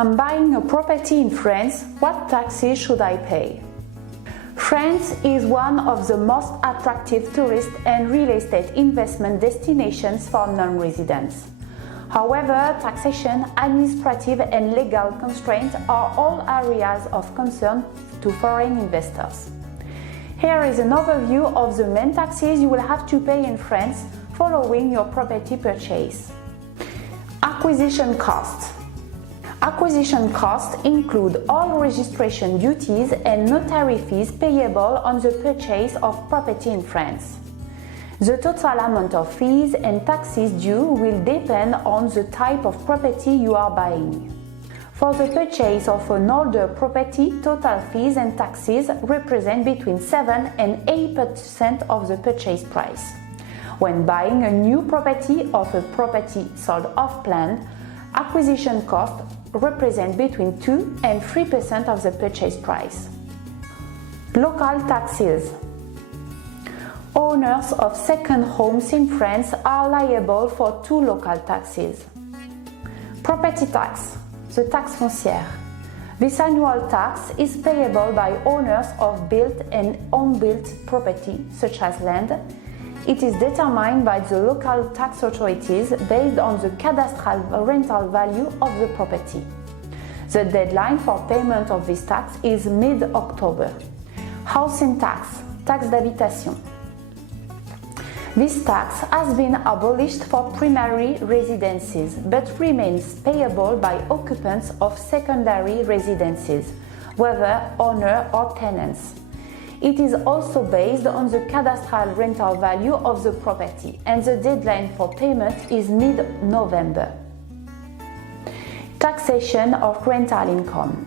I'm buying a property in France. What taxes should I pay? France is one of the most attractive tourist and real estate investment destinations for non-residents. However, taxation, administrative and legal constraints are all areas of concern to foreign investors. Here is an overview of the main taxes you will have to pay in France following your property purchase. Acquisition costs. Acquisition costs include all registration duties and notary fees payable on the purchase of property in France. The total amount of fees and taxes due will depend on the type of property you are buying. For the purchase of an older property, total fees and taxes represent between 7 and 8% of the purchase price. When buying a new property or a property sold off-plan, acquisition costs represent between 2 and 3% of the purchase price. Local taxes. Owners of second homes in France are liable for 2 local taxes. Property tax, the taxe foncière. This annual tax is payable by owners of built and unbuilt property, such as land. It is determined by the local tax authorities based on the cadastral rental value of the property. The deadline for payment of this tax is mid-October. Housing tax, taxe d'habitation. This tax has been abolished for primary residences but remains payable by occupants of secondary residences, whether owner or tenants. It is also based on the cadastral rental value of the property, and the deadline for payment is mid-November. Taxation of rental income.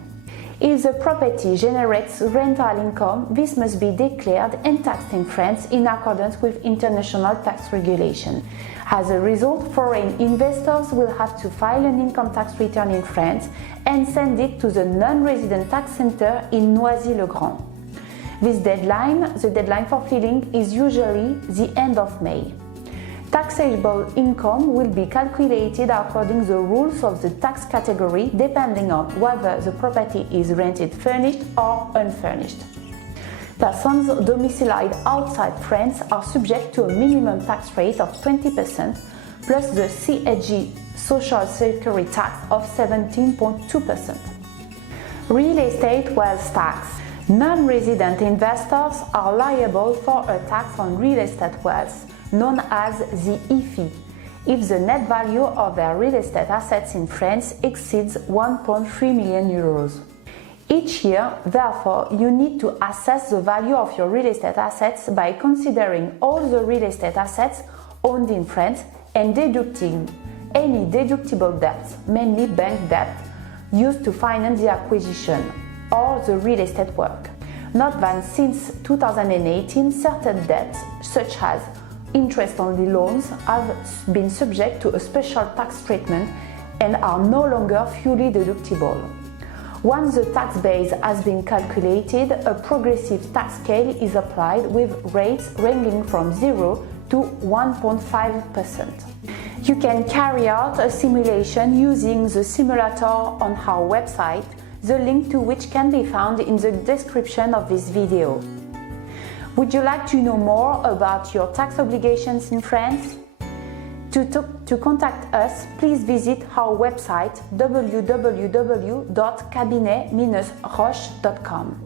If the property generates rental income, this must be declared and taxed in France in accordance with international tax regulation. As a result, foreign investors will have to file an income tax return in France and send it to the non-resident tax center in Noisy-le-Grand. This deadline, the deadline for filing, is usually the end of May. Taxable income will be calculated according to the rules of the tax category, depending on whether the property is rented furnished or unfurnished. Persons domiciled outside France are subject to a minimum tax rate of 20% plus the CSG Social Security tax of 17.2%. Real estate wealth tax. Non-resident investors are liable for a tax on real estate wealth, known as the IFI, if the net value of their real estate assets in France exceeds 1.3 million euros. Each year, therefore, you need to assess the value of your real estate assets by considering all the real estate assets owned in France and deducting any deductible debts, mainly bank debt, used to finance the acquisition or the real estate work. Note that since 2018, certain debts, such as interest-only loans, have been subject to a special tax treatment and are no longer fully deductible. Once the tax base has been calculated, a progressive tax scale is applied with rates ranging from 0 to 1.5%. You can carry out a simulation using the simulator on our website, the link to which can be found in the description of this video. Would you like to know more about your tax obligations in France? To contact us, please visit our website www.cabinet-roche.com.